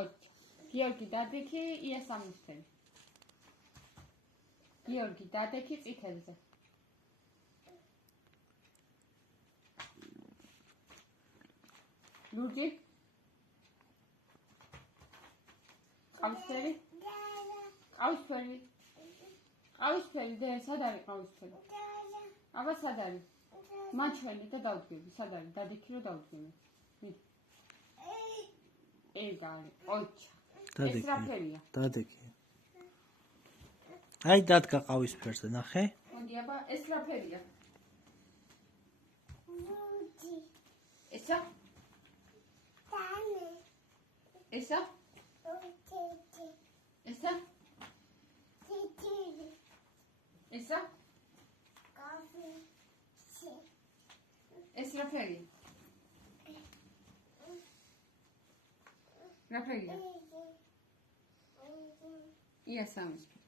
ოჩა. გიორგი დადექი ია სამუშტელი. გიორგი დადექი წითელზე. ლურჯი ყავისფერი და სად არის ყავისფერი? აბა სად არის? მაჩვენე და დავდგები, სად არის? დადექი რომ დავდგები. ეს არის ოჩა. ეს რა ფერია? დადექი. აი დადგა ყავისფერზე, ნახე? მოდი აბა ეს რა ფერია? ლურჯი. ესა? ტანე. ესა? ლურჯი. ესა? თითილი. ესა? კაფე. ეს რა ფერია? რა ფერია? ია სამუშტელი.